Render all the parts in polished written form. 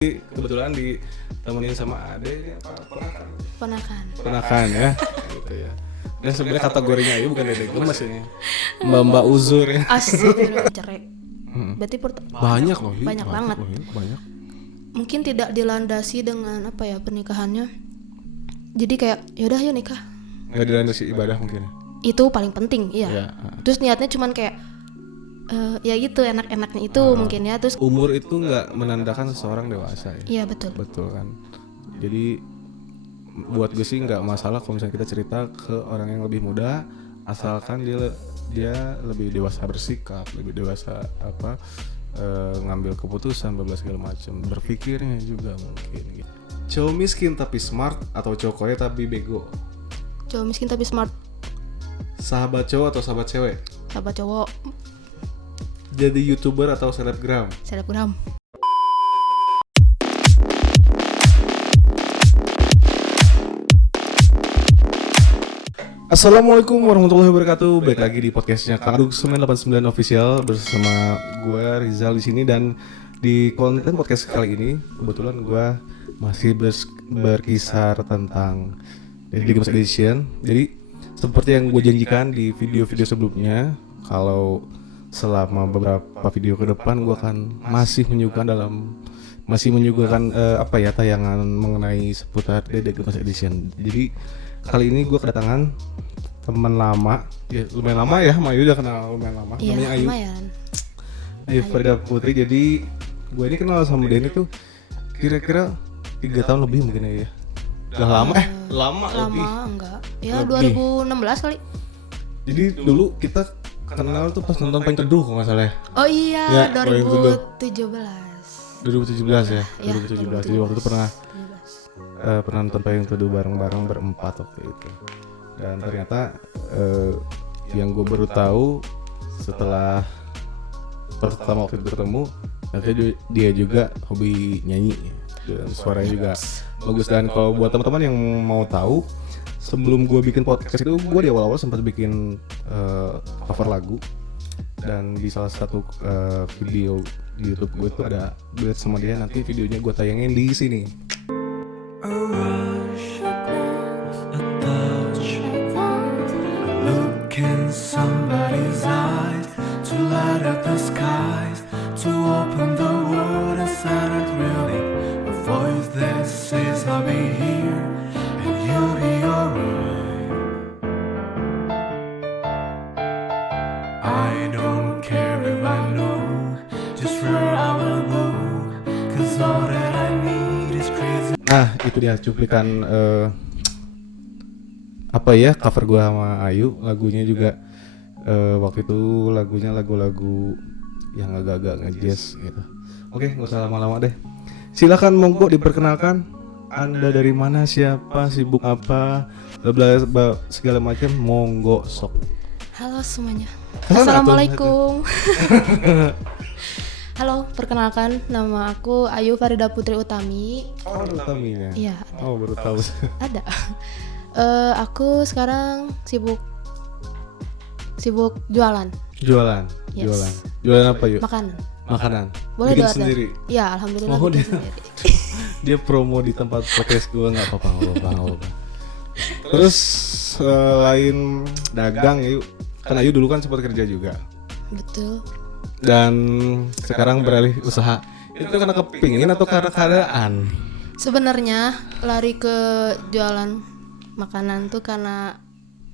Kebetulan ditemenin sama Ade Ponakan ya gitu ya. Dan sebenarnya kategorinya itu bukan Dede Gemes ini, Mbak Uzur ya. Astagfirullah cerai. Berarti Banyak loh, banyak banget. Banyak. Mungkin tidak dilandasi dengan apa ya pernikahannya. Jadi kayak yaudah yuk nikah. Nggak dilandasi ibadah mungkin. Itu paling penting, iya. Ya. Terus niatnya cuman kayak ya gitu enak-enaknya itu mungkin ya. Terus Umur itu nggak menandakan seseorang dewasa ya. iya betul. Betul kan. Jadi buat gue sih nggak masalah kalau misalnya kita cerita ke orang yang lebih muda, asalkan dia lebih dewasa bersikap, lebih dewasa ngambil keputusan segala macam, berpikirnya juga mungkin gitu. Cowok miskin tapi smart atau cowok kaya tapi bego? Cowok miskin tapi smart. Sahabat cowok atau sahabat cewek? Sahabat cowok. Jadi YouTuber atau selebgram? Selebgram. Assalamualaikum warahmatullahi wabarakatuh. Balik lagi di podcastnya Kaduk 989 Official bersama gue Rizal di sini, dan di konten podcast kali ini kebetulan gue masih berkisar tentang Dede Gemes Edition. Jadi seperti yang gue janjikan di video-video sebelumnya, kalau selama beberapa video ke depan gue akan masih menyuguhkan tayangan mengenai seputar Dede Gemes Edition. Jadi kali ini gue kedatangan teman lama, ya lumayan lama ya, Mayu udah kenal lumayan lama. Iya, namanya Ayu. lumayan. Ayu Farida Putri. Jadi gue ini kenal sama dia ini tuh kira-kira 3 tahun lebih mungkin ya. Udah lama lebih. Enggak. Ya Lebih. 2016 kali. Jadi dulu kita kenal tuh pas nonton Payung Teduh kalau nggak salah ya. Oh iya, Ya, Payung Teduh. 2017. 2017 ya. Iya, 2017. Jadi waktu itu pernah nonton Payung Teduh bareng-bareng berempat waktu itu. Dan ternyata yang gue baru tahu setelah pertama waktu itu bertemu, ternyata dia juga hobi nyanyi dan suaranya juga bagus. Dan kalau buat teman-teman yang mau tahu, sebelum gue bikin podcast itu gue di awal-awal sempat bikin cover lagu, dan di salah satu video di YouTube gue itu ada duet sama dia. Nanti videonya gue tayangin di sini. A rush, a touch, a look in somebody's eyes, to light up the skies, to open the world inside it really. A voice that says I'll be here and you'll be alright. I don't care if I know just where I will go, 'cause all that I need is crazy. Nah, itu dia cuplikan cover gua sama Ayu. Lagunya juga waktu itu lagu-lagu yang agak-agak nge-jazz gitu. Oke, nggak usah lama-lama deh. Silakan monggo diperkenalkan. Anda dari mana, siapa, sibuk apa, bla segala macam, monggo sok. Halo semuanya. Kesana Assalamualaikum. Halo, perkenalkan nama aku Ayu Farida Putri Utami. Oh, Utami ya. Iya, Oh, baru tahu. ada. Aku sekarang sibuk jualan. Jualan. Yes. Jualan apa yuk? Makanan. Boleh Bikin doa sendiri. Ya, alhamdulillah Oh, bikin dia- sendiri. Dia promo di tempat podcast gue, nggak apa-apa. Terus selain dagang yuk, kan Ayu dulu kan sempat kerja juga, Betul. dan sekarang beralih usaha. Itu karena kepingin atau karena keadaan? Sebenarnya lari ke jualan makanan tuh karena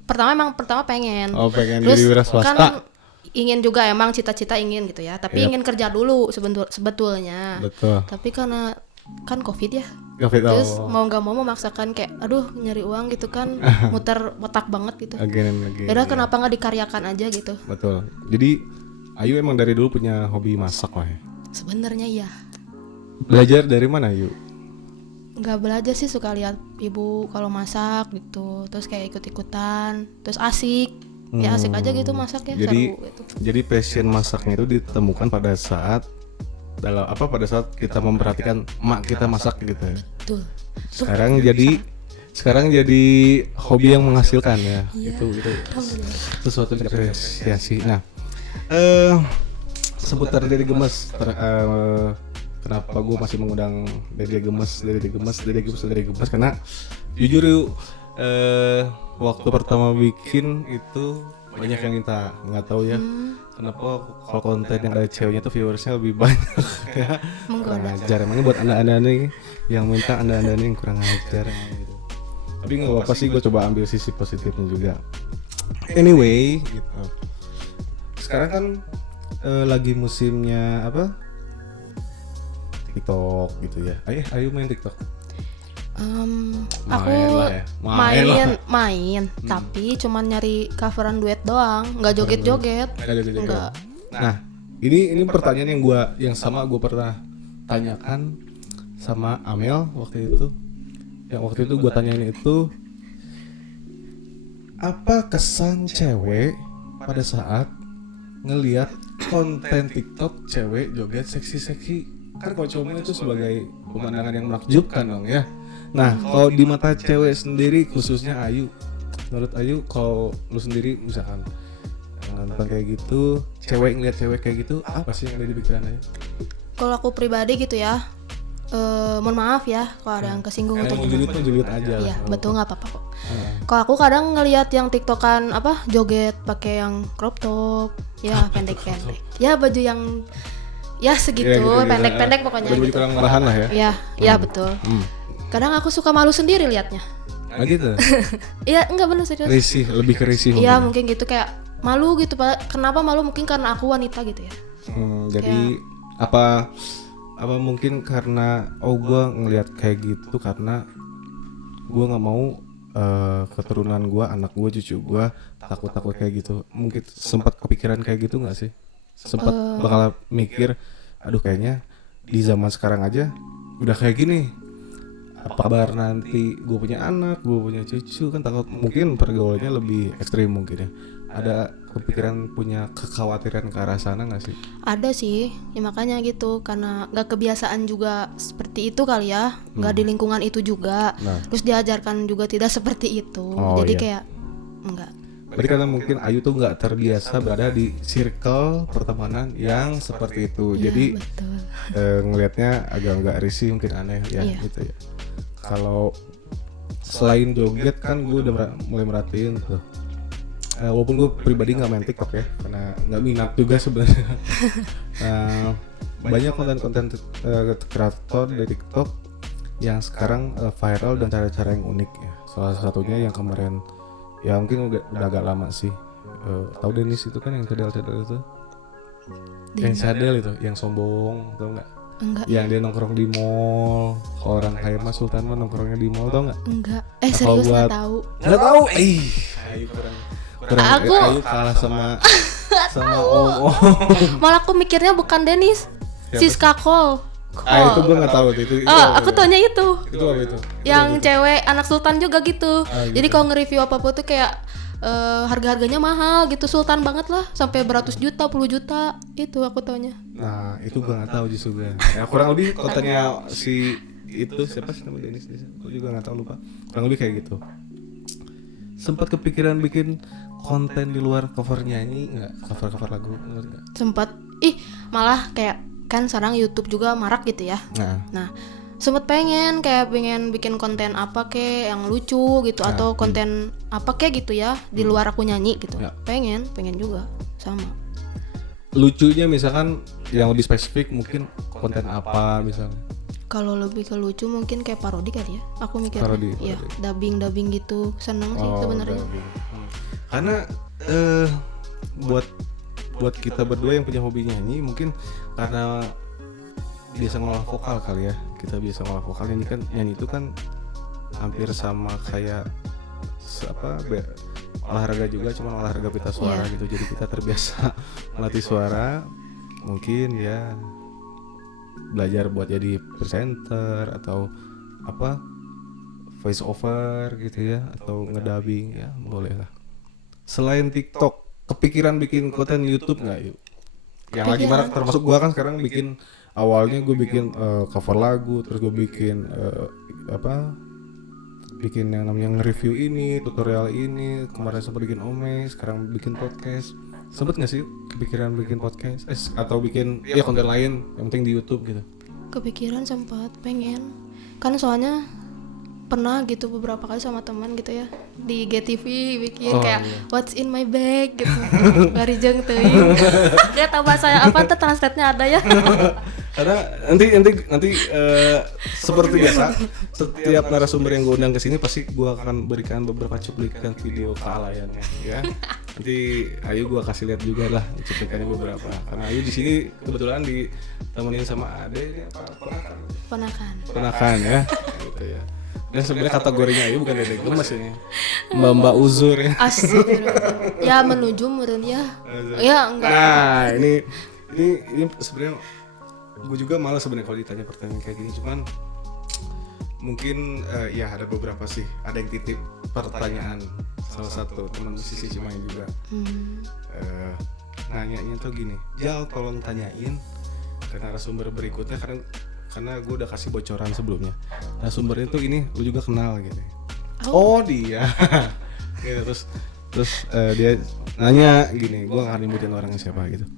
pertama pengen. Oh, pengen Terus jadi wira swasta. kan ingin juga, emang cita-cita ingin gitu ya. Tapi ingin kerja dulu sebetulnya. Betul. Tapi karena kan Covid ya. Covid. Terus mau nggak mau memaksakan kayak aduh nyari uang gitu kan, muter otak banget gitu. Again. Yaudah kenapa nggak dikaryakan aja gitu. Betul. Jadi Ayu emang dari dulu punya hobi masak lah ya. Sebenarnya iya. Belajar dari mana Ayu? Nggak belajar sih, suka lihat ibu kalau masak gitu, terus kayak ikut-ikutan, terus asik. Ya asik aja gitu masak ya, Jadi seru gitu. jadi passion masaknya itu ditemukan pada saat kita memperhatikan emak kita masak gitu ya. Betul. Sekarang jadi hobi yang menghasilkan ya. Iya. Itu Alhamdulillah. sesuatu yang apresiasi. Nah, seputar Dede Gemes kenapa gue masih mengundang Dede Gemes karena jujur yuk waktu pertama bikin itu banyak yang minta, nggak tahu ya kenapa kalau konten yang ada ceweknya tuh viewersnya lebih banyak ya. Kurang ajar emangnya buat anda nih yang minta anda nih yang kurang ajar gitu. Tapi nggak apa-apa sih, gue coba ambil sisi positifnya juga. Anyway gitu, sekarang kan lagi musimnya apa TikTok gitu ya. Ayo main TikTok. Aku main, tapi cuman nyari coveran duet doang, nggak joget-joget. Enggak. Nah, ini pertanyaan yang sama gue pernah tanyakan sama Amel waktu itu. Yang waktu itu gue tanyain itu, apa kesan cewek pada saat ngelihat konten TikTok cewek joget seksi-seksi? Kan kalau cowok itu sebagai pemandangan yang menakjubkan dong ya. Nah, kalau di mata cewek sendiri khususnya Ayu, menurut Ayu kalau lu sendiri misalkan nonton kayak gitu, cewek ngeliat cewek kayak gitu, apa sih yang ada di pikiran Ayu? Kalau aku pribadi gitu ya, mohon maaf ya kalau ada yang kesinggung atau gimana. Julid aja. Iya, betul, nggak apa-apa kok. Kalau aku kadang ngelihat yang tiktokan apa joget pakai yang crop top, ya pendek-pendek, ya baju yang ya segitu, ya, gitu, pendek-pendek pokoknya. Baju gitu. kurang murahan lah ya. Iya, betul. Kadang aku suka malu sendiri liatnya. Ah gitu. Iya, enggak bener serius. Risih, lebih ke risih. Iya, mungkin gitu kayak malu gitu. Kenapa malu? Mungkin karena aku wanita gitu ya. Jadi apa mungkin karena gue ngelihat kayak gitu karena gue nggak mau keturunan gue, anak gue, cucu gue takut kayak gitu. Mungkin sempat kepikiran kayak gitu nggak sih? Sempat bakal mikir, aduh kayaknya di zaman sekarang aja udah kayak gini. Apa kabar nanti gue punya anak, gue punya cucu, kan takut mungkin pergaulannya lebih ekstrim mungkin ya. Ada kepikiran punya kekhawatiran ke arah sana nggak sih? Ada sih, ya makanya gitu, karena nggak kebiasaan juga seperti itu kali ya, nggak di lingkungan itu juga, terus diajarkan juga tidak seperti itu, jadi kayak enggak. Berarti karena mungkin Ayu tuh nggak terbiasa berada di circle pertemanan yang seperti itu, ya, jadi ngelihatnya agak nggak risih, mungkin aneh ya gitu ya. Kalau selain joget kan gue udah mulai merhatiin tuh. Walaupun gue pribadi nggak main TikTok ya, karena nggak minat juga sebenarnya. Banyak konten-konten kreator dari TikTok yang sekarang viral dan cara-cara yang unik ya. Salah satunya yang kemarin, ya mungkin udah agak lama sih. Tahu Denis itu kan yang cadel itu? Yang cadel itu, yang sombong, tau nggak? Enggak. Yang dia nongkrong di mall, orang kayak Mas Sultan mah nongkrongnya di mall, tau nggak? Enggak. Serius nggak tahu. Nggak tahu. Ayu kurang. Ayu kalah sama Om. Malah aku mikirnya bukan Denis, Siska Cole. Itu gue nggak tahu itu. Aku taunya itu. Itu apa itu? Yang cewek anak Sultan juga gitu. Jadi kalau nge-review apa-apa tuh kayak harga-harganya mahal gitu, sultan banget lah, sampai beratus juta, puluh juta, itu aku taunya. Nah itu gue nggak tahu justru gue. Ya kurang lebih kontennya si itu siapa sih nama Denis? Gue juga nggak tahu, lupa. Kurang lebih kayak gitu. Sempat kepikiran bikin konten di luar cover nyanyi nggak? Cover lagu nggak? Sempat. Malah kayak kan sekarang YouTube juga marak gitu ya. Nah sempet pengen bikin konten apa kek yang lucu gitu, atau konten apa kek gitu ya di luar aku nyanyi gitu. Pengen juga sama. Lucunya misalkan yang lebih spesifik mungkin konten apa misalnya? Kalau lebih ke lucu mungkin kayak parodi kali ya. Aku mikirnya. Parodi. Ya, dubbing gitu. Seneng sih sebenarnya. Karena buat kita berdua yang punya hobi nyanyi, mungkin karena biasa ngolah vokal kali ya. Kita biasa ngolah vokal, nyanyi itu kan hampir sama kayak olahraga juga, cuma olahraga pita suara gitu. Jadi kita terbiasa melatih suara, mungkin ya belajar buat jadi presenter atau voice over gitu ya, atau ngedubbing ya, boleh lah. Selain TikTok, kepikiran bikin konten YouTube nggak yuk? Yang lagi marak, termasuk gua kan sekarang bikin, awalnya gue bikin cover lagu, terus gue bikin bikin yang namanya nge-review ini, tutorial ini, kemarin sempat bikin Ome, sekarang bikin podcast. Sempet nggak sih kepikiran bikin podcast atau bikin konten lain yang penting di YouTube gitu? kepikiran sempat pengen kan, soalnya pernah gitu beberapa kali sama teman gitu ya di GTV bikin kayak what's in my bag gitu. Garijeng teuing. Dia tahu bahasa apa tuh, translate-nya ada ya. Karena nanti seperti biasa setiap narasumber yang gue undang ke sini pasti gue akan berikan beberapa cuplikan video kealayannya ya. Nanti Ayu gue kasih lihat juga lah cuplikannya beberapa. Karena Ayu di sini kebetulan ditemenin sama Ade ponakan ya. Gitu ya. Dan sebenarnya kategorinya Ayu bukan Dede Gemes ini. Mbak Uzur ya. Astagfirullah. Ya menuju meureun ya. Ya enggak. Nah, ini sebenarnya gue juga malah sebenarnya kalau ditanya pertanyaan kayak gini, cuman mungkin ya ada beberapa sih, ada yang titip pertanyaan salah satu teman musisi Cimahi juga. Nanyanya tuh gini, Jal tolong tanyain ke narasumber berikutnya karena gue udah kasih bocoran sebelumnya. Narasumbernya tuh ini lu juga kenal gitu. Oh dia. Gitu, terus dia nanya gini, gue gak akan nyebutin orangnya siapa gitu.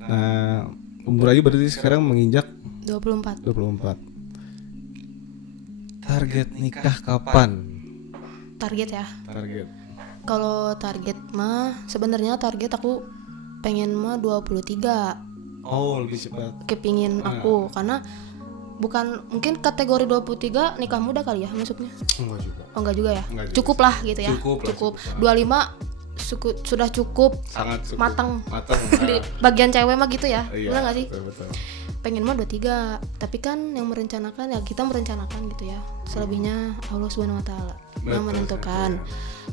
Nah, umur Ayu berarti sekarang menginjak 24. Target nikah kapan? Target ya. Target. Kalau target mah sebenarnya target aku pengen mah 23. Oh, lebih cepat. Kepingin aku karena bukan mungkin kategori 23 nikah muda kali ya maksudnya. Enggak juga. Oh enggak juga ya. Enggak juga. Cukup lah gitu ya. Cukup. 25 sudah cukup, sangat cukup. matang. Nah. Di bagian cewek mah gitu ya. Iya, benar enggak sih? Betul. Pengen mah 23, tapi kan yang merencanakan ya kita merencanakan gitu ya. Selebihnya Allah Subhanahu wa taala yang menentukan.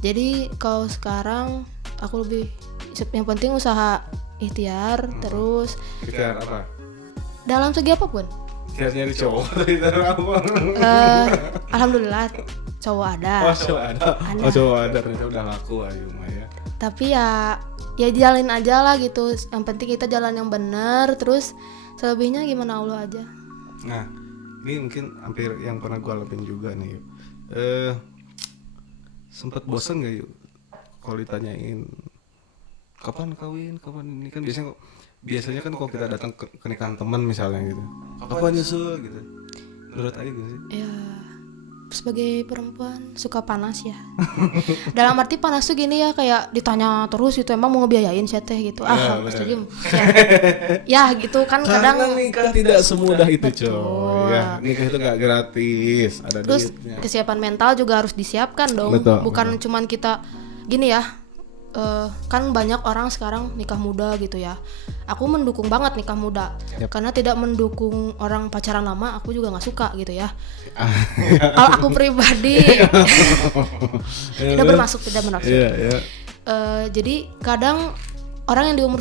Jadi kalau sekarang aku lebih yang penting usaha ikhtiar terus. Ikhtiar apa? Dalam segi apapun. Ikhtiar nyari cowok atau ikhtiar apa? Alhamdulillah cowok ada. Oh, cowok ada. Oh, cowok ada, ternyata udah laku Ayu mah ya. Tapi ya jalin aja lah gitu. Yang penting kita jalan yang benar, terus selebihnya gimana Allah aja. Nah, ini mungkin hampir yang pernah gue alamin juga nih. Sempet bosen gak yuk kalau ditanyain kapan kawin, kapan ini kan biasanya kan kalau kita datang ke nikahan teman misalnya gitu, kapan nyusul gitu. Menurut Ayu gak sih? Ya sebagai perempuan suka panas ya. Dalam arti panas tuh gini ya, kayak ditanya terus gitu, emang mau ngebiayain sih teh gitu. Setuju. Ya gitu kan. Karena kadang nikah tidak semudah itu coy. Ya, nikah itu gak gratis, ada terus duitnya. kesiapan mental juga harus disiapkan dong. Bukan cuman kita gini ya. Kan banyak orang sekarang nikah muda gitu ya. Aku mendukung banget nikah muda. Karena tidak mendukung orang pacaran lama, aku juga nggak suka gitu ya. Kalau aku pribadi tidak bermaksud. Jadi kadang orang yang di umur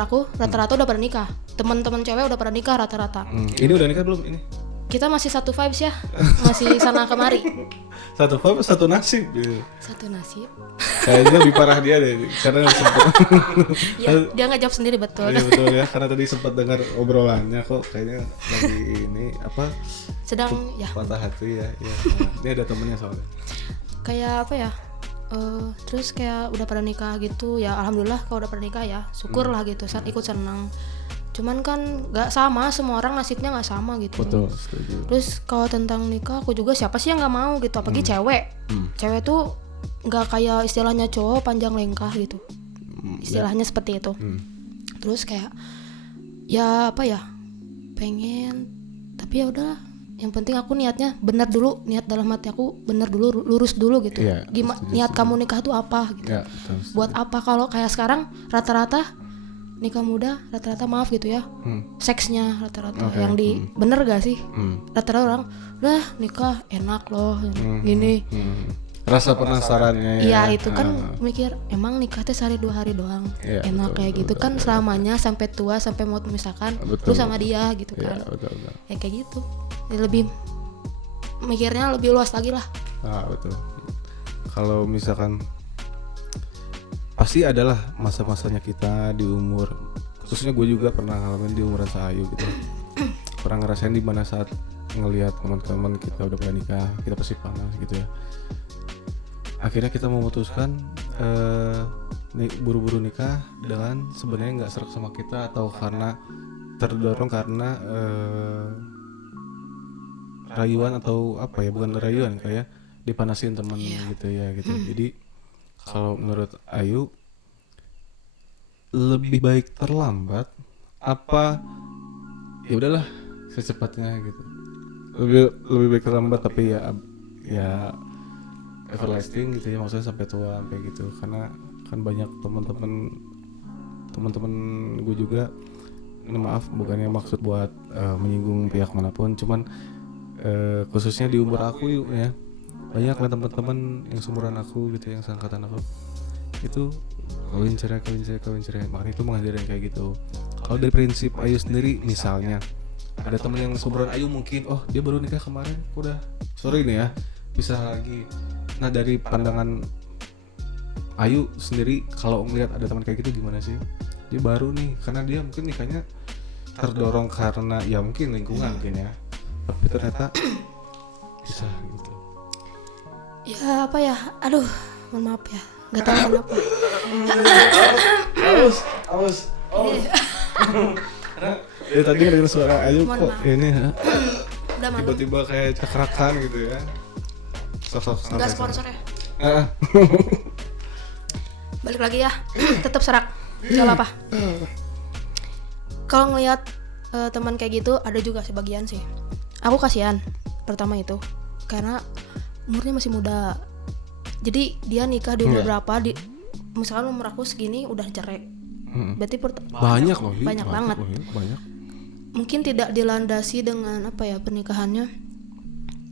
aku rata-rata udah pernah nikah. Teman-teman cewek udah pernah nikah rata-rata. Ini udah nikah belum ini? Kita masih satu vibes ya, masih sana kemari. Satu vibes, satu nasib. Satu nasib. Kayaknya lebih parah dia deh, karena Ya, dia nggak jawab sendiri betul. Iya betul ya, karena tadi sempat dengar obrolannya kok kayaknya lagi ini apa? Sedang ya. Patah hati ya. Ini ada temennya soalnya. Kayak apa ya? Terus kayak udah pada nikah gitu ya, alhamdulillah kalau udah pada nikah ya, syukur lah gitu, ikut senang. Cuman kan nggak sama, semua orang nasibnya nggak sama gitu. Betul, setuju. Terus kalau tentang nikah, aku juga siapa sih yang nggak mau gitu, apalagi cewek. Cewek tuh nggak kayak istilahnya cowok panjang lengkah gitu, istilahnya seperti itu. Terus kayak ya apa ya, pengen, tapi ya udahlah. Yang penting aku niatnya benar dulu, niat dalam hati aku benar dulu, lurus dulu gitu. Gimana niat kamu nikah tuh apa gitu? Buat apa? Kalau kayak sekarang rata-rata nikah muda rata-rata maaf gitu ya, seksnya rata-rata yang di bener gak sih? Rata-rata orang udah nikah enak loh gini. Rasa penasarannya ya. Iya itu kan mikir emang nikah teh sehari 2 hari doang, enak betul, kayak gitu betul, kan betul. Selamanya sampai tua sampai mau misalkan lu sama dia gitu kan. Betul. Ya kayak gitu. Lebih mikirnya lebih luas lagi lah. Betul. Kalau misalkan pasti adalah masa-masanya kita di umur, khususnya gue juga pernah ngalamin di umuran Ayu gitu. Pernah ngerasain di mana saat ngelihat teman-teman kita udah pada nikah, kita pasti panas gitu ya. Akhirnya kita memutuskan buru-buru nikah dengan sebenarnya nggak serak sama kita, atau karena terdorong karena rayuan atau apa ya, bukan rayuan, kayak dipanasin temen gitu ya gitu. Jadi kalau menurut Ayu lebih baik terlambat apa ya udahlah secepatnya gitu. Lebih baik terlambat tapi ya everlasting gitu ya, maksudnya sampai tua sampai gitu. Karena kan banyak teman-teman gue juga, ini maaf bukannya maksud buat menyinggung pihak manapun, cuman khususnya di umur aku ya, banyak lah teman-teman yang seumuran aku gitu, yang seangkatan aku itu kawin cerai, makanya itu mengajarin kayak gitu. Kalau dari prinsip Ayu sendiri, misalnya ada teman yang seumuran Ayu mungkin, oh dia baru nikah kemarin, udah sorry nih ya, bisa lagi. Nah dari pandangan Ayu sendiri, kalau ngeliat ada teman kayak gitu gimana sih? Dia baru nih, karena dia mungkin nikahnya terdorong karena ya mungkin lingkungan mungkin ya, tapi ternyata bisa gitu. Ya apa ya, aduh mohon maaf ya, nggak tahu kenapa. Aus. Karena ya tadi dengar suara Ayu kok ini Udah malam. tiba-tiba kayak cakrakan gitu ya. Sok-sok santai. Nggak sponsor ya. Balik lagi ya, tetap serak. Gak apa-apa. Kalau ngelihat teman kayak gitu, ada juga sebagian sih. Aku kasihan pertama itu, karena umurnya masih muda. Jadi dia nikah di umur berapa? Misalkan umur aku segini udah cerai. Berarti banyak loh. Banyak banget. Banyak. Mungkin tidak dilandasi dengan apa ya pernikahannya.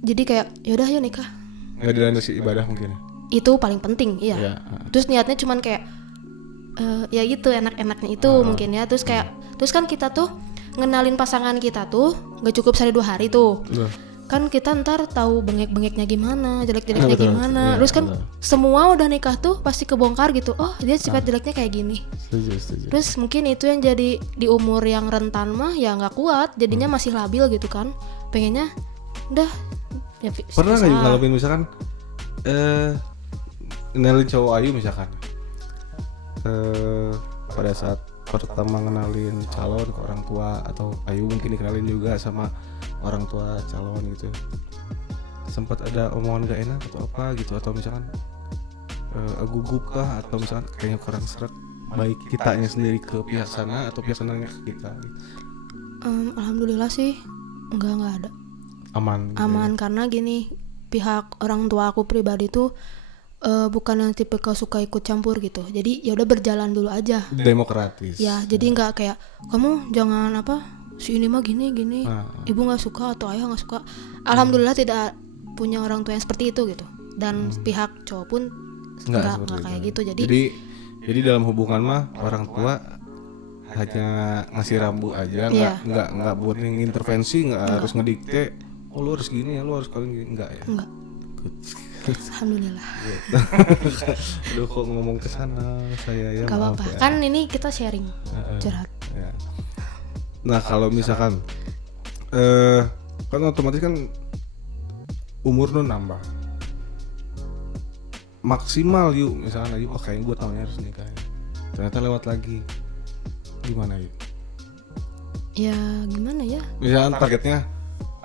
Jadi kayak yaudah yuk nikah. Nggak dilandasi ibadah mungkin. Itu paling penting, iya. Ya. Terus niatnya cuman kayak ya gitu, enak-enaknya itu mungkin ya. Terus kayak terus kan kita tuh ngenalin pasangan kita tuh nggak cukup 1-2 hari tuh. Kan kita ntar tahu bengek-bengeknya gimana, jelek-jeleknya gimana. Ya, Terus kan semua udah nikah tuh pasti kebongkar gitu. Oh dia sifat jeleknya kayak gini. Setuju. Terus mungkin itu yang jadi di umur yang rentan mah ya nggak kuat, jadinya masih labil gitu kan. Pengennya udah ya, pernah nggak ngalamin misalkan ngenalin cowok Ayu misalkan pada saat pertama ngenalin calon ke orang tua, atau Ayu mungkin dikenalin juga sama orang tua calon gitu, sempat ada omongan gak enak atau apa gitu, atau misalkan gugup kah, atau misalkan kayaknya kurang seret baik kitanya sendiri ke pihak sana atau pihak sananya ke kita gitu. Alhamdulillah sih enggak ada. Aman Ya. Karena gini, pihak orang tua aku pribadi tuh bukan yang tipikal suka ikut campur gitu. Jadi ya udah berjalan dulu aja. Demokratis. Ya, jadi nggak kayak kamu jangan apa si ini mah gini. Ibu nggak suka atau ayah nggak suka. Alhamdulillah tidak punya orang tua yang seperti itu gitu. Dan pihak cowok pun nggak kayak gitu. Jadi dalam hubungan mah orang tua hanya ngasih rambu aja, nggak buat intervensi, nggak harus ngedikte. Oh lu harus gini ya, lu harus kalian gini, enggak ya? Enggak. Alhamdulillah. Aduh kok ngomong ke sana saya ya. Gak apa-apa. Ya. Kan ini kita sharing. Curhat. Ya. Nah, kalau misalkan kan otomatis kan umur lu nambah. Maksimal yuk misalkan aja kayaknya gue tahunnya harus nikah. Ternyata lewat lagi. Gimana yuk? Ya gimana ya? Misalkan targetnya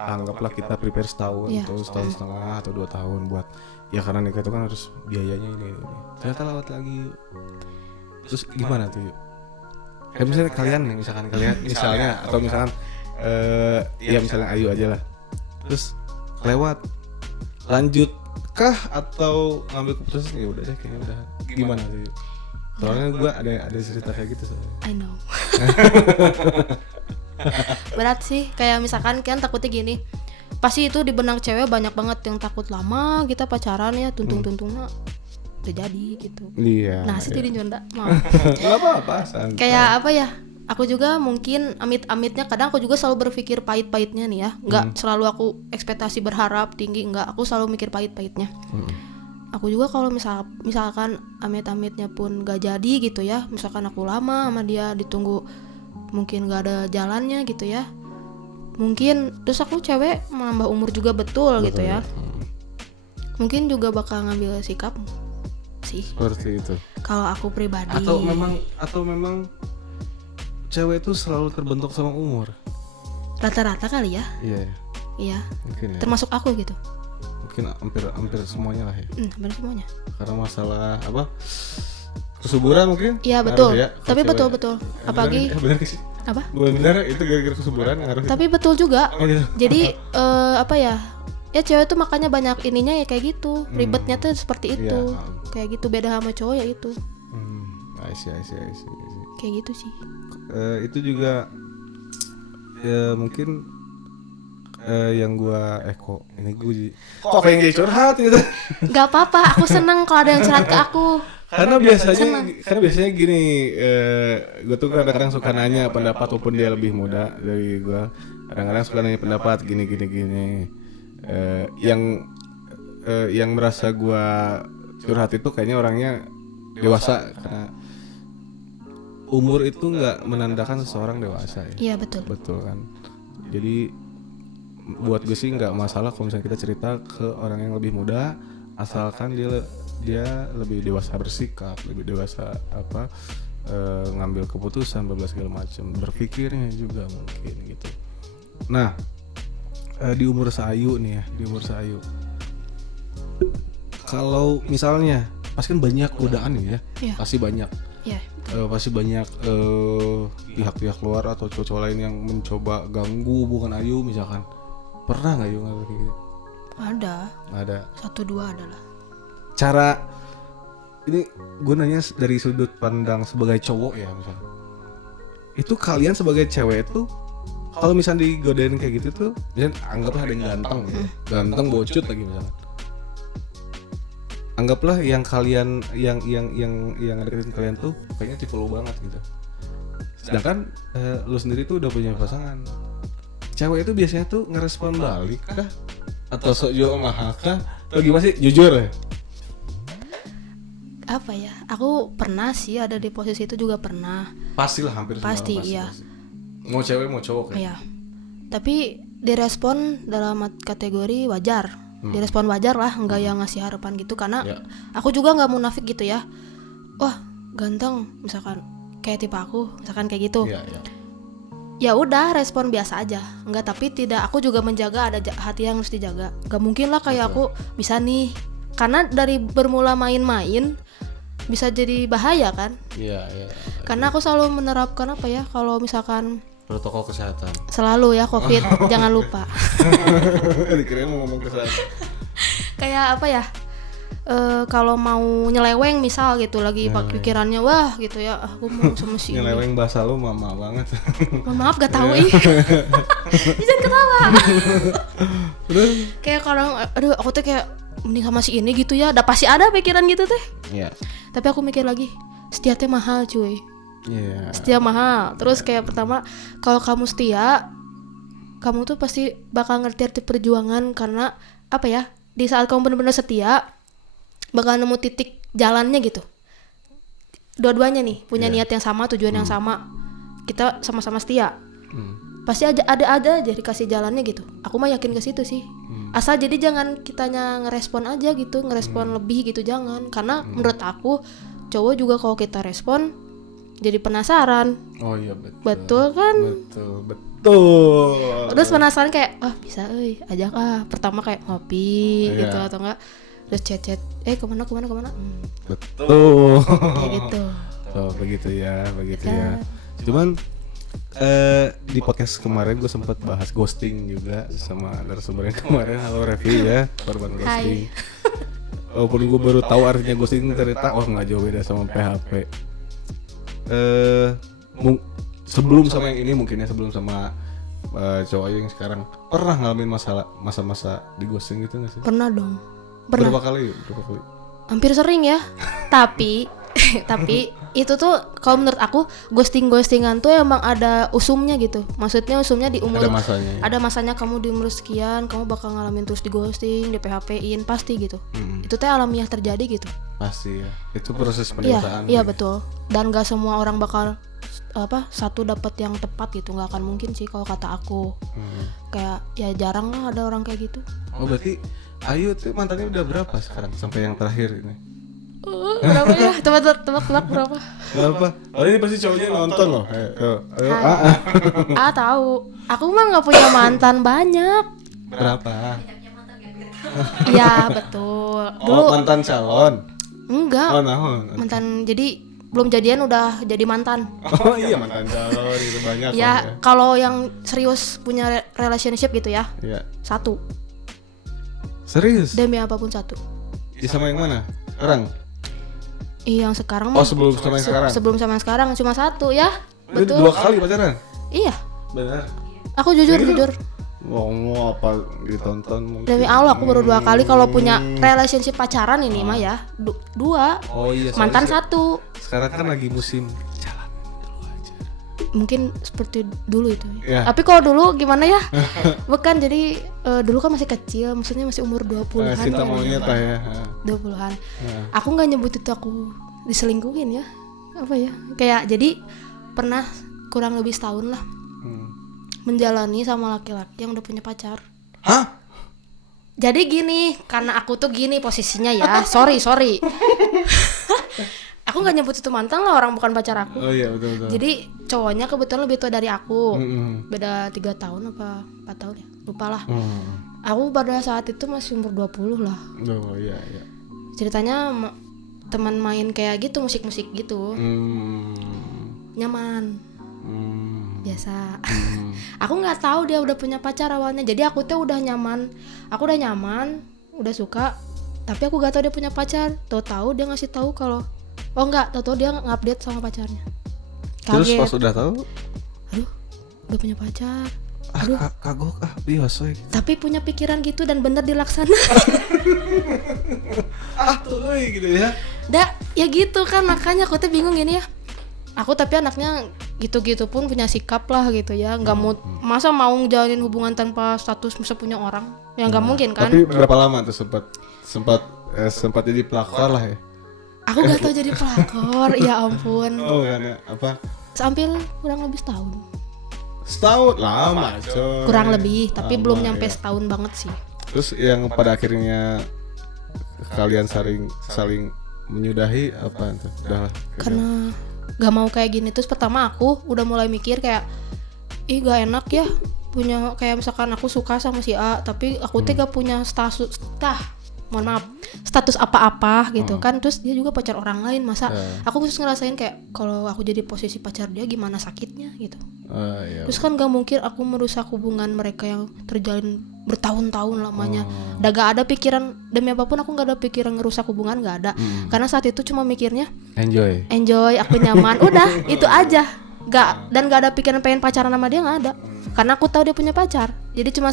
anggaplah kita prepare setahun atau setahun setengah atau 2 tahun buat ya, karena nikah itu kan harus biayanya ini. Ternyata lewat lagi. Terus gimana tuh yuk? Kayak misalnya kalian misalnya atau misalkan ya misalnya Ayu aja lah. Terus lewat lanjut kah atau ngambil keputusan ya udah deh kayaknya udah. Gimana tuh yuk? Soalnya gue ada cerita kayak gitu soalnya. I know. Berat sih, kayak misalkan kan takutnya gini, pasti itu di benak cewek banyak banget yang takut lama kita pacaran ya, tuntung-tuntungnya udah jadi gitu. Iya. Nah sih jadi nyonda, maaf. Nggak apa-apa. Kayak apa ya? Aku juga mungkin amit-amitnya kadang aku juga selalu berpikir pahit-pahitnya nih ya, nggak selalu aku ekspektasi berharap tinggi, nggak, aku selalu mikir pahit-pahitnya. Aku juga kalau misalkan amit-amitnya pun nggak jadi gitu ya, misalkan aku lama sama dia ditunggu mungkin gak ada jalannya gitu ya, mungkin terus aku cewek menambah umur juga betul gitu ya, mungkin juga bakal ngambil sikap sih seperti itu. Kalau aku pribadi atau memang cewek itu selalu terbentuk sama umur. Rata-rata kali ya. Iya. Mungkin ya. Termasuk aku gitu. Mungkin hampir semuanya lah ya. Hampir semuanya. Karena masalah apa? Kesuburan mungkin? Iya betul. Ya, tapi betul. Apalagi benar sih? apa? Benar itu gara-gara kesuburan ngaruh. Tapi betul juga. Oh, gitu. Jadi apa ya? Ya cewek tuh makanya banyak ininya ya kayak gitu. Ribetnya tuh seperti itu. Kayak gitu, beda sama cowok ya itu. I see. Kayak gitu sih. Itu juga mungkin yang gua kok pengen jadi curhat gitu. Gak apa-apa, aku seneng kalau ada yang curhat ke aku. Karena biasanya gini, gue tuh kadang-kadang suka nanya pendapat walaupun dia lebih muda dari gue. Kadang-kadang suka nanya pendapat gini. Yang merasa gue curhat itu kayaknya orangnya dewasa, karena umur itu nggak menandakan seseorang dewasa ya. Iya betul kan. Jadi buat gue sih nggak masalah kalau misalnya kita cerita ke orang yang lebih muda, asalkan dia lebih dewasa bersikap, lebih dewasa ngambil keputusan segala macam, berpikirnya juga mungkin gitu. Nah, di umur Saayu nih ya, kalau misalnya pasti kan banyak godaan nih ya, pasti banyak. Pasti banyak pihak-pihak luar atau cowok lain yang mencoba ganggu hubungan Ayu misalkan. Pernah nggak Ayu ngalamin kayak gitu? Ada. 1-2 adalah. Cara ini gue nanya dari sudut pandang sebagai cowok ya misalnya. Itu kalian sebagai cewek itu kalau misalnya digodain kayak gitu tuh, misalnya anggaplah ada yang ganteng bocut lagi misalnya. Anggaplah yang kalian yang deketin kalian tuh kayaknya tipe lo banget gitu. Sedangkan lu sendiri tuh udah punya pasangan. Cewek itu biasanya tuh ngerespon balik kah? Atau sok jual mahal kah? Atau gimana sih? Jujur ya? Apa ya? Aku pernah sih ada di posisi itu juga pernah. Pastilah hampir semua. Pasti. Mau cewek mau cowok kan? Iya. Tapi direspon dalam kategori wajar. Direspon wajar lah, enggak yang ngasih harapan gitu, karena aku juga nggak munafik gitu ya. Wah ganteng misalkan kayak tipe aku misalkan kayak gitu. Ya udah respon biasa aja, enggak, tapi tidak, aku juga menjaga, ada hati yang harus dijaga. Gak mungkin lah kayak aku bisa nih, karena dari bermula main-main bisa jadi bahaya kan. Karena aku selalu menerapkan apa ya, kalau misalkan protokol kesehatan selalu ya, COVID jangan lupa. Dikirain mau ngomong kesehatan. Kayak apa ya, kalau mau nyeleweng misal gitu, lagi pikirannya wah gitu ya, aku mau sama si nyeleweng bahasa lu mama banget. Maaf gak tahu ih. Jangan ketawa. Kayak kadang aduh aku tuh kayak mending sama si ini gitu ya, udah pasti ada pikiran gitu teh. Tapi aku mikir lagi, setia teh mahal cuy. Setia mahal. Terus kayak pertama, kalau kamu setia, kamu tuh pasti bakal ngerti arti perjuangan, karena apa ya, di saat kamu benar-benar setia bakal nemu titik jalannya gitu. Dua-duanya nih punya niat yang sama, tujuan yang sama, kita sama-sama setia. Pasti ada aja dikasih jalannya gitu. Aku mah yakin ke situ sih. Asal jadi jangan kitanya ngerespon aja gitu, ngerespon lebih gitu, jangan. Karena menurut aku cowok juga kalau kita respon jadi penasaran. Oh iya betul. Betul kan? Betul. Terus penasaran kayak, wah bisa ajak pertama kayak ngopi gitu atau enggak, terus chat kemana. Betul. Kayak gitu. Begitu ya. Cuman di podcast kemarin gue sempat bahas ghosting juga sama narasumber yang kemarin. Halo Revi ya, korban ghosting. Walaupun gue baru tahu artinya ghosting, ternyata nggak jauh beda sama PHP. Sebelum sama yang ini mungkin ya, sebelum sama cowok yang sekarang, pernah ngalamin masa-masa di ghosting gitu nggak sih? Pernah dong. Berapa kali? Hampir sering ya. Tapi itu tuh kalau menurut aku ghostingan tuh emang ada usumnya gitu. Maksudnya usumnya di umur, ada masanya kamu di umur sekian kamu bakal ngalamin terus di ghosting, di PHP-in, pasti gitu. Itu teh alamiah terjadi gitu. Pasti ya. Itu proses pendewasaan. Iya betul. Dan gak semua orang bakal satu dapat yang tepat gitu, nggak akan mungkin sih kalau kata aku. Kayak ya jarang lah ada orang kayak gitu. Oh berarti Ayu tuh mantannya udah berapa sekarang sampai yang terakhir ini? Berapa ya? Tebak berapa? Berapa? Oh ini pasti cowoknya nonton loh. Ayo. Tahu. Aku mah nggak punya mantan banyak. Berapa? Iya betul. Dulu mantan calon. enggak. Nah. Mantan jadi belum jadian udah jadi mantan. Oh iya mantan calon itu banyak. Ya kalau yang serius punya relationship gitu ya. Iya. 1. Serius? Demi apapun 1. Sama yang mana? Sekarang? Iya yang sekarang. Oh sebelum sama yang sekarang? Sebelum sama yang sekarang cuma 1 ya. Itu Betul. 2 kali pacaran? Iya. Benar. Aku jujur. Mau apa ditonton mungkin. Demi Allah aku baru 2 kali kalau punya relationship pacaran ini mah ya. 2. Oh iya. Mantan 1. Sekarang kan lagi musim jalan dulu aja. Mungkin seperti dulu itu. Ya. Tapi kalau dulu gimana ya? Bukan jadi dulu kan masih kecil, maksudnya masih umur 20-an. Cinta monyet lah ya. 20-an. Aku enggak nyebut itu aku diselingkuhin ya. Apa ya? Kayak jadi pernah kurang lebih setahun lah. Menjalani sama laki-laki yang udah punya pacar. Hah? Jadi gini, karena aku tuh gini posisinya ya. Sorry. Aku nggak nyebut itu mantan lah, orang bukan pacar aku. Oh iya betul. Jadi cowoknya kebetulan lebih tua dari aku. Beda 3 tahun apa 4 tahun ya, lupa lah. Aku pada saat itu masih umur 20 lah. Oh iya. Ceritanya teman main kayak gitu, musik-musik gitu. Nyaman. Biasa. Aku nggak tahu dia udah punya pacar awalnya. Jadi aku tuh udah nyaman, udah suka. Tapi aku gak tahu dia punya pacar. Tahu dia ngasih tahu kalau tahu dia ngupdate sama pacarnya. Kaget. Terus pas udah tahu, aduh, udah punya pacar. Aduh, kagok biasa. Tapi punya pikiran gitu dan bener dilaksana. Tuh gitu ya. Ya gitu kan, makanya aku tuh bingung gini ya. Aku tapi anaknya gitu-gitu pun punya sikap lah gitu ya. Nggak mau masa mau ngejalanin hubungan tanpa status bisa punya orang. Ya nggak mungkin kan. Tapi berapa lama tuh sempat jadi pelakor lah ya? Aku gak tahu jadi pelakor. Ya ampun. Oh kan apa? Sambil kurang lebih setahun. Setahun lama coy. Kurang lebih, tapi lama, belum nyampe ya. setahun banget sih. Terus yang pada akhirnya kalian saling menyudahi apa tuh? Udahlah. Karena gak mau kayak gini. Terus pertama aku udah mulai mikir kayak gak enak ya punya kayak misalkan aku suka sama si A tapi aku gak punya status apa-apa gitu kan. Terus dia juga pacar orang lain, masa aku khusus ngerasain kayak kalau aku jadi posisi pacar dia gimana sakitnya gitu. Iya. Terus kan gak mungkin aku merusak hubungan mereka yang terjalin bertahun-tahun lamanya. Udah gak ada pikiran, demi apapun aku gak ada pikiran ngerusak hubungan, gak ada. Karena saat itu cuma mikirnya enjoy, aku nyaman, udah itu aja. Dan gak ada pikiran pengen pacaran sama dia, gak ada. Karena aku tahu dia punya pacar. Jadi cuma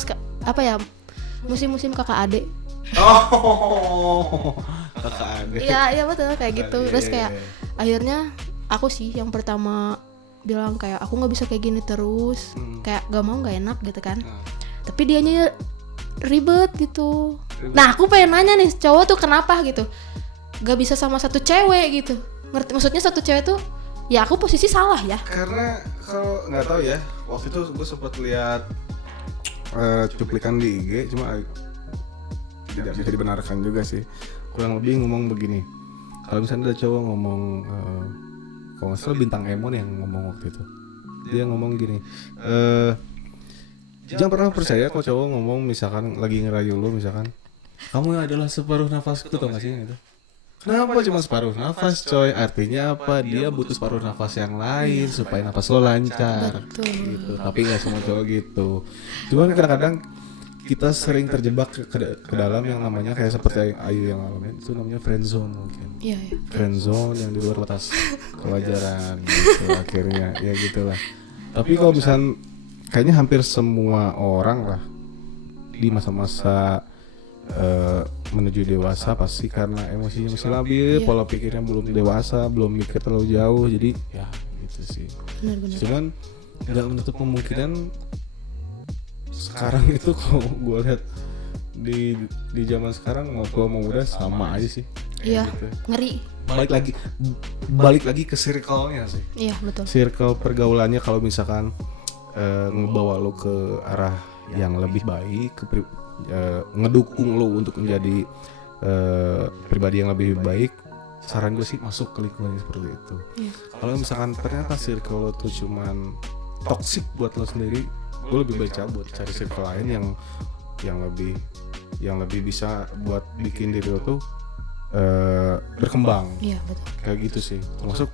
musim-musim kakak adik. Kakak adik. Iya betul kayak gitu. Terus kayak akhirnya aku sih yang pertama bilang kayak aku nggak bisa kayak gini terus, kayak gak mau, nggak enak gitu kan. Tapi dianya ribet gitu. Nah aku pengen nanya nih, cowok tuh kenapa gitu gak bisa sama satu cewek gitu, ngerti maksudnya satu cewek tuh ya aku posisi salah ya. Karena kalau nggak tahu ya, waktu itu gue sempat lihat cuplikan di IG, cuma tidak bisa dibenarkan juga sih. Kurang lebih ngomong begini, kalau misalnya ada cowok ngomong, kalau nggak salah Bintang Emon yang ngomong waktu itu, dia ngomong gini, jangan pernah percaya kalau cowok ngomong misalkan lagi ngerayu lo, misalkan kamu adalah separuh nafasku, tau gak sih gitu. Kenapa cuma separuh nafas coy? Artinya apa? Dia butuh separuh nafas yang lain supaya nafas lo lancar. Betul. Gitu. Tapi nggak semua cowok gitu. Cuman kadang-kadang kita sering terjebak ke dalam yang namanya kayak seperti Ayu yang ngalamin, itu namanya friendzone mungkin. Iya. Friendzone yang di luar batas kewajaran gitu akhirnya ya gitulah. Tapi kalau misalnya kayaknya hampir semua orang lah di masa-masa menuju dewasa pasti karena emosinya masih labil, pola pikirnya belum dewasa, belum mikir terlalu jauh, jadi ya gitu sih. Benar-benar. Cuman nggak menutup kemungkinan sekarang itu kalau gue lihat di zaman sekarang mau tua mau muda sama aja sih. Iya. Gitu. Ngeri. Balik lagi ke circle-nya sih. Iya betul. Circle pergaulannya kalau misalkan ngebawa lo ke arah yang lebih baik, ngedukung lo untuk menjadi pribadi yang lebih baik, saran gue sih masuk ke lingkungan seperti itu. Kalau misalkan ternyata circle lo tuh cuman toxic buat lo sendiri, gue lebih baik cabut, cari circle lain yang lebih bisa buat bikin diri lo tuh berkembang. Iya betul. Kayak gitu sih. Termasuk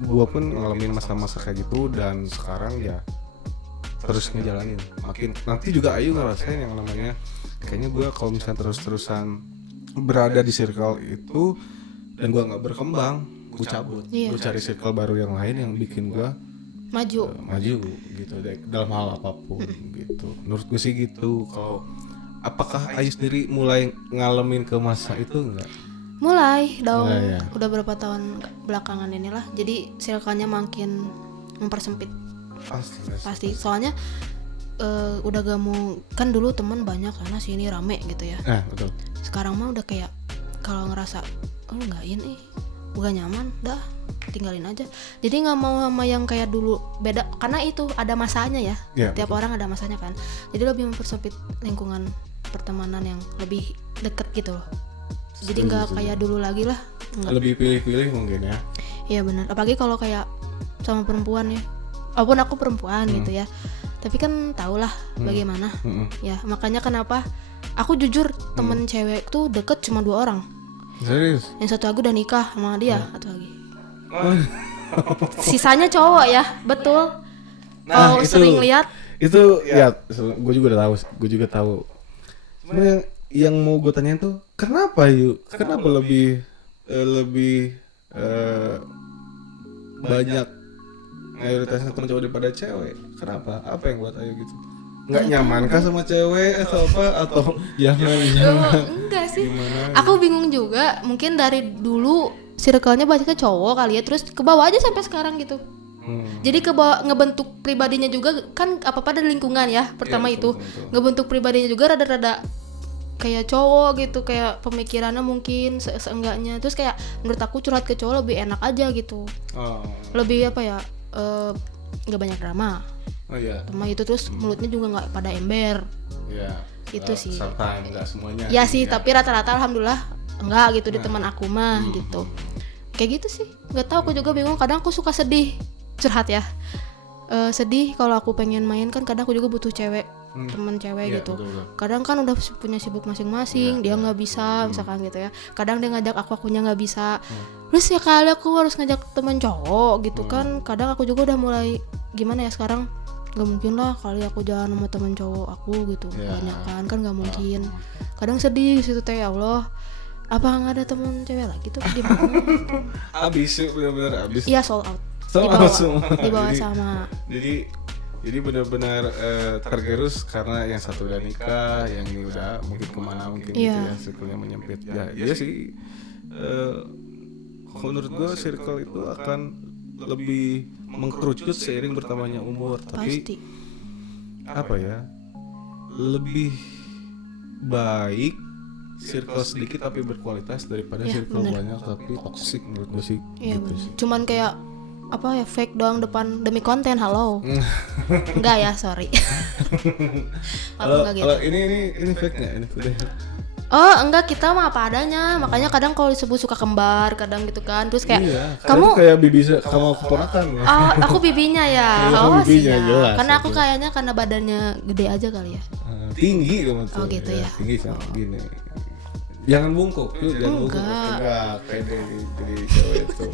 gue pun ngalamin masa-masa kayak gitu dan sekarang ya terus ngejalanin. Makin nanti juga Ayu ngerasain yang namanya kayaknya gue kalau misalnya terus-terusan berada di circle itu dan gue nggak berkembang, gue cabut. Gue cari circle baru yang lain yang bikin gue maju gitu deh, dalam hal apapun gitu. Menurut gue sih gitu. Kalau apakah Ayu sendiri mulai ngalamin ke masa itu enggak? Mulai dong. Ya. Udah berapa tahun belakangan inilah. Jadi circle-nya makin mempersempit. Pasti. Soalnya udah gak mau, kan dulu teman banyak karena sini rame gitu ya. Betul. Sekarang mah udah kayak kalau ngerasa enggak ini udah nyaman, dah tinggalin aja. Jadi nggak mau sama yang kayak dulu, beda karena itu ada masanya ya. Tiap orang ada masanya kan. Jadi lebih mempersempit lingkungan pertemanan yang lebih deket gitu loh. Jadi nggak kayak dulu lagi lah. Enggak. Lebih pilih-pilih mungkin ya. Iya benar. Apalagi kalau kayak sama perempuan ya. Walaupun aku perempuan gitu ya. Tapi kan tahulah bagaimana. Ya makanya kenapa aku jujur temen cewek tuh deket cuma 2 orang. Serius? Yang satu aku udah nikah sama dia, satu lagi. Sisanya cowok ya, betul. Kalau sering lihat itu ya, gue juga tahu. Sebenarnya yang mau gue tanyain tuh kenapa lebih banyak mayoritasnya teman cowok daripada cewek? Kenapa? Apa yang buat Ayu gitu? Nggak nyaman kah sama cewek atau apa? Atau jangan enggak sih. Gimana? Aku bingung juga. Mungkin dari dulu circle-nya banyaknya cowok kali ya, terus ke bawah aja sampai sekarang gitu. Jadi ke bawah, ngebentuk pribadinya juga kan apa-apa dari lingkungan ya. Pertama itu ngebentuk pribadinya juga rada-rada kayak cowok gitu, kayak pemikirannya mungkin seenggaknya. Terus kayak menurut aku curhat ke cowok lebih enak aja gitu. Lebih apa ya? Nggak banyak drama. Sama itu terus mulutnya juga nggak pada ember. Itu sih. Serta nggak semuanya. Ya sih, tapi rata-rata alhamdulillah enggak gitu di teman aku mah gitu. Kayak gitu sih. Nggak tahu, aku juga bingung. Kadang aku suka sedih, curhat ya. Sedih kalau aku pengen main kan. Kadang aku juga butuh cewek, teman cewek gitu. Betul. Kadang kan udah punya sibuk masing-masing. Dia nggak bisa, misalkan gitu ya. Kadang dia ngajak akunya nggak bisa. Terus ya kali aku harus ngajak teman cowok gitu kan. Kadang aku juga udah mulai gimana ya sekarang. Gak mungkin lah kali aku jalan sama teman cowok aku gitu. Banyak kan gak mungkin. Kadang sedih situ teh, ya Allah, apa nggak ada teman cewek lagi tuh di mana? Abis benar-benar abis. Iya, sold out. Dibawa sama. Jadi benar-benar tergerus karena yang satu udah nikah, yang ini udah mungkin kemana mungkin gitu ya, circle-nya menyempit. Ya iya sih. Menurut gue circle itu akan lebih mengkerucut seiring bertambahnya umur. Tapi pasti. Apa ya? Lebih baik circle sedikit tapi berkualitas daripada circle banyak tapi toksik, menurut gue sih. Iya gitu sih. Cuman kayak apa ya, fake doang depan demi konten. Halo. Enggak ya, sorry. Kalau gitu. Ini fake nya ini. Oh enggak, kita mah apa adanya. Makanya kadang kalau disebut suka kembar kadang gitu kan. Terus kayak kamu kayak bibi kamu keponakan ya. Oh, aku bibinya ya. Bibinya sih ya. Jelas, karena aku kayaknya karena badannya gede aja kali ya. Tinggi kamu tuh. Oh gitu ya. Tinggi sama gini. Jangan bungkuk, jangan bungkuk. Enggak, pede jadi cewek itu.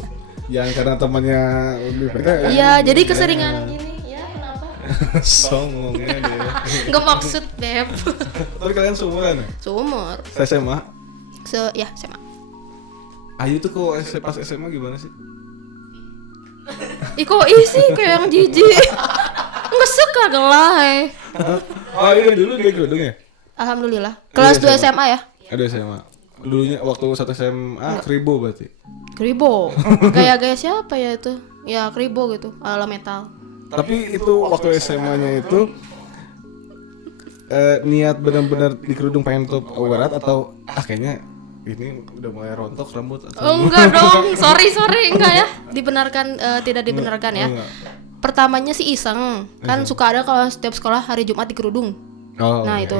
Jangan karena temannya lebih pede. Iya, jadi keseringan gini. Songongnya dia. Nggak maksud, Beb. Tapi kalian seumuran ya? Seumur. SMA? Ya, SMA. Ayu tuh kok pas SMA gimana sih? Kok isi kayak yang jijik. Nggak suka gelai. Oh iya, dulu dia kerudung ya? Alhamdulillah. Kelas 2 SMA ya? Ada SMA. Dulunya waktu 1 SMA Kribo berarti? Kribo? Gaya-gaya siapa ya itu? Ya Kribo gitu, ala metal. Tapi itu waktu SMA-nya itu niat benar-benar di kerudung pengen tutup aurat atau kayaknya ini udah mulai rontok rambut atau enggak dong, sorry enggak ya, dibenarkan tidak dibenarkan ya. Enggak. Pertamanya sih iseng, kan suka ada kalau setiap sekolah hari Jumat di kerudung. Nah itu,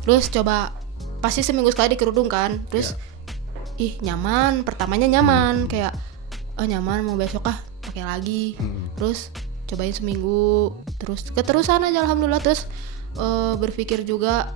terus coba pasti seminggu sekali di kerudung kan, terus ih nyaman, pertamanya nyaman kayak nyaman mau besok pakai lagi. Terus cobain seminggu, terus keterusan aja alhamdulillah. Terus berpikir juga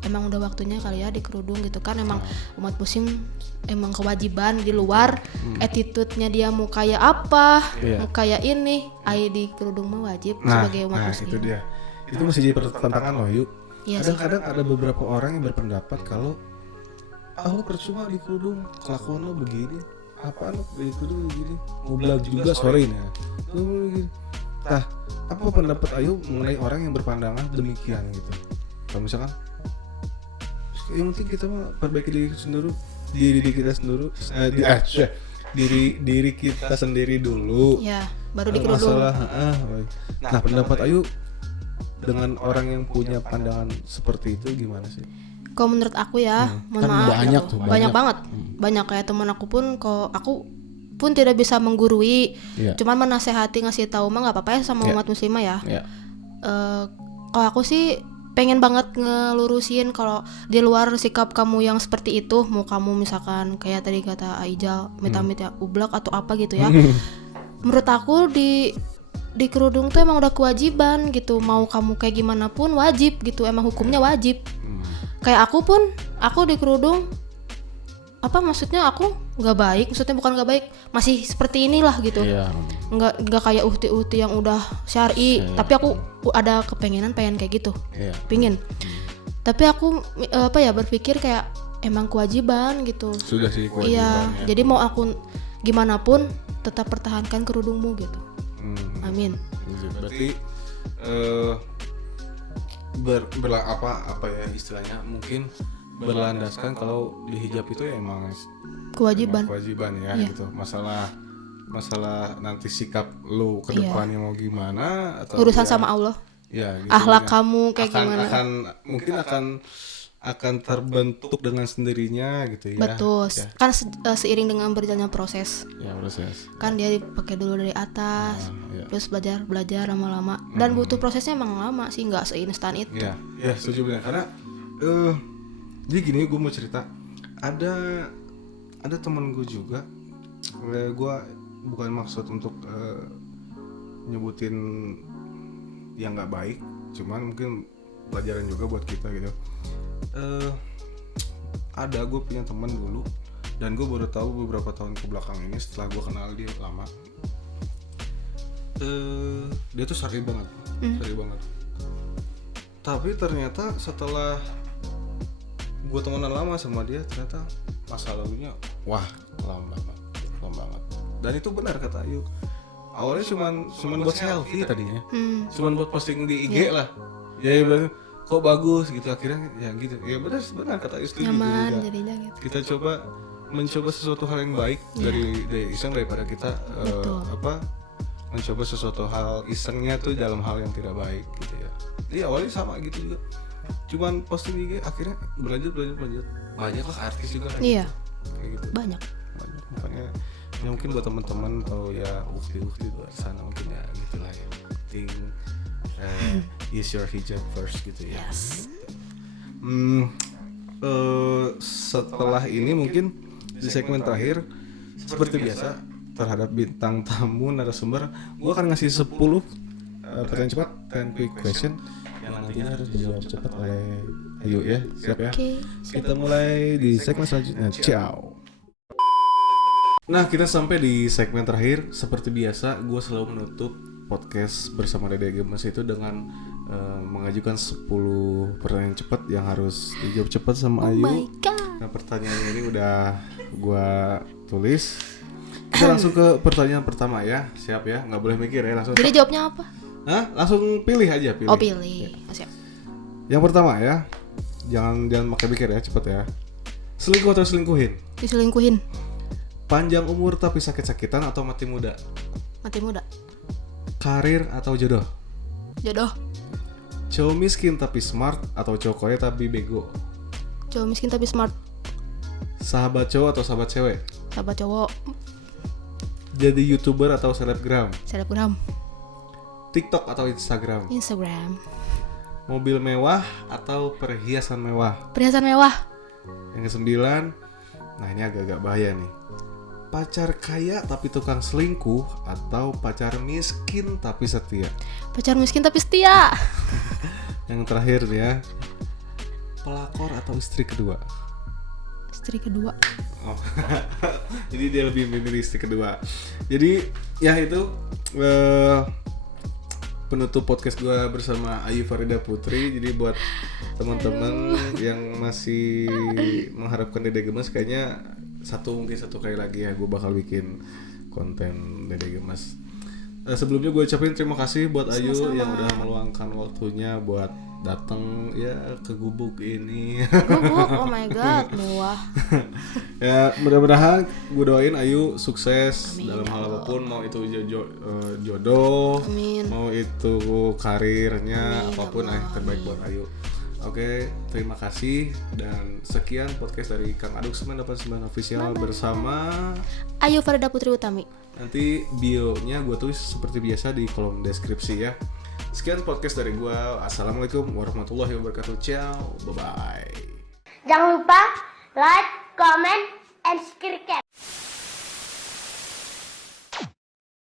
emang udah waktunya kali ya di kerudung gitu kan. Emang umat muslim emang kewajiban di luar attitude-nya dia mau kayak apa, mau kayak ini, di kerudung mah wajib sebagai umat muslim. Itu dia. Itu masih jadi pertentangan loh yuk. Iya Kadang-kadang ada beberapa orang yang berpendapat kalau lo percuma di kerudung, kelakuan lo begini, apaan lo di kerudung begini, ngobrol juga sorry nih. Nah, apa pendapat Ayu mengenai orang yang berpandangan demikian gitu? Kalau misalkan yang penting kita mah perbaiki diri kita sendiri, diri kita sendiri dulu. Ya, baru di kerudung. Nah, pendapat Ayu dengan orang yang punya pandangan seperti itu gimana sih? Kalau menurut aku ya, mohon maaf, banyak banget. Banyak kayak teman aku pun, kok aku pun tidak bisa menggurui, cuman menasehati, ngasih tahu mah nggak apa-apa ya sama umat muslimah ya. Kalau aku sih pengen banget ngelurusin kalau di luar sikap kamu yang seperti itu, mau kamu misalkan kayak tadi kata Aijal amit-amit ya ublak atau apa gitu ya. Menurut aku di kerudung tuh emang udah kewajiban gitu, mau kamu kayak gimana pun wajib gitu, emang hukumnya wajib. Kayak aku di kerudung maksudnya aku nggak baik, maksudnya bukan nggak baik, masih seperti inilah gitu. Nggak kayak uhti yang udah syar'i, tapi aku ada kepengen kayak gitu, pingin. Tapi aku berpikir kayak emang kewajiban gitu. Sudah sih kewajiban. Iya, jadi mau aku gimana pun tetap pertahankan kerudungmu gitu. Amin. Berarti istilahnya mungkin berlandaskan kalau di hijab itu ya emang kewajiban ya gitu. Masalah nanti sikap lo ke depannya mau gimana atau urusan sama Allah. Ya, gitu, akhlak kamu kayak gimana? Mungkin akan terbentuk dengan sendirinya gitu ya. Betul. Ya. Kan seiring dengan berjalannya proses. Ya, proses. Kan dia dipakai dulu dari atas, terus belajar lama-lama. Dan butuh prosesnya emang lama sih, nggak seinstan itu. Ya, setuju benar. Karena jadi gini, gue mau cerita. Ada temen gue juga. Gue bukan maksud untuk nyebutin yang nggak baik, cuman mungkin pelajaran juga buat kita gitu. Gue punya teman dulu, dan gue baru tahu beberapa tahun ke belakang ini setelah gue kenal dia lama. Dia tuh syar'i banget. Tapi ternyata setelah gue temenan lama sama dia, ternyata masa lalunya kelam banget. Dan itu benar kata Ayu. Awalnya cuman buat selfie tadinya, cuman buat posting di IG lah. Ya bilang kok bagus gitu, akhirnya ya gitu. Ya benar kata istri nyaman jadinya gitu. Kita mencoba sesuatu hal yang baik dari iseng daripada kita mencoba sesuatu hal isengnya tuh dalam hal yang tidak baik gitu ya. Jadi awalnya sama gitu juga, cuman posting di IG, akhirnya berlanjut banyak lah artis juga kan. Iya Kayak gitu. banyak Makanya ya mungkin buat teman-teman atau ya ukti di luar sana mungkin ya gitulah ya. Think use your hijab first gitu ya. Yes. Setelah ini mungkin di segmen terakhir seperti biasa terhadap bintang tamu narasumber, gue akan ngasih 10 pertanyaan cepat, 10 quick question yang nantinya harus dijawab cepat oleh Ayu ya. Siap ya? Kita mulai di segmen selanjutnya. Ciao. Nah, kita sampai di segmen terakhir. Seperti biasa, gue selalu menutup podcast bersama Dede Gemes itu dengan mengajukan 10 pertanyaan cepat yang harus dijawab cepat sama Ayu. Oh my God. Nah, pertanyaan ini udah gue tulis. Kita langsung ke pertanyaan pertama ya. Siap ya? Nggak boleh mikir ya, langsung. Jadi jawabnya apa? Langsung pilih aja. Oh pilih. Ya. Siap. Yang pertama ya. Jangan pakai mikir ya, cepet ya. Selingkuh atau selingkuhin? Diselingkuhin. Panjang umur tapi sakit-sakitan atau mati muda? Mati muda. Karir atau jodoh? Jodoh. Cowok miskin tapi smart atau cowok kaya tapi bego? Cowok miskin tapi smart. Sahabat cowok atau sahabat cewek? Sahabat cowok. Jadi YouTuber atau selebgram? Selebgram. TikTok atau Instagram? Instagram. Mobil mewah atau perhiasan mewah? Perhiasan mewah. Yang ke-9, Nah ini agak-agak bahaya nih. Pacar kaya tapi tukang selingkuh atau pacar miskin tapi setia? Pacar miskin tapi setia. Yang terakhir ya, pelakor atau istri kedua? Istri kedua. Oh. Jadi dia lebih memilih istri kedua. Jadi ya itu penutup podcast gue bersama Ayu Farida Putri. Jadi buat teman-teman yang masih mengharapkan Dede Gemes, kayaknya mungkin satu kali lagi ya gue bakal bikin konten Dede Gemes. Sebelumnya gue ucapin terima kasih buat Ayu yang udah meluangkan waktunya buat datang ya ke gubuk ini. Gubuk, oh my god, mewah. Ya mudah-mudahan gue doain Ayu sukses. Amin, dalam hal apapun, mau itu jodoh, amin, mau itu karirnya, amin, apapun yang terbaik buat Ayu. Oke, terima kasih dan sekian podcast dari Kang Aduk 989 Official bersama Ayu Farida Putri Utami. Nanti bio-nya gue tulis seperti biasa di kolom deskripsi ya. Sekian podcast dari gue. Assalamualaikum warahmatullahi wabarakatuh. Ciao, bye-bye. Jangan lupa like, comment, and subscribe.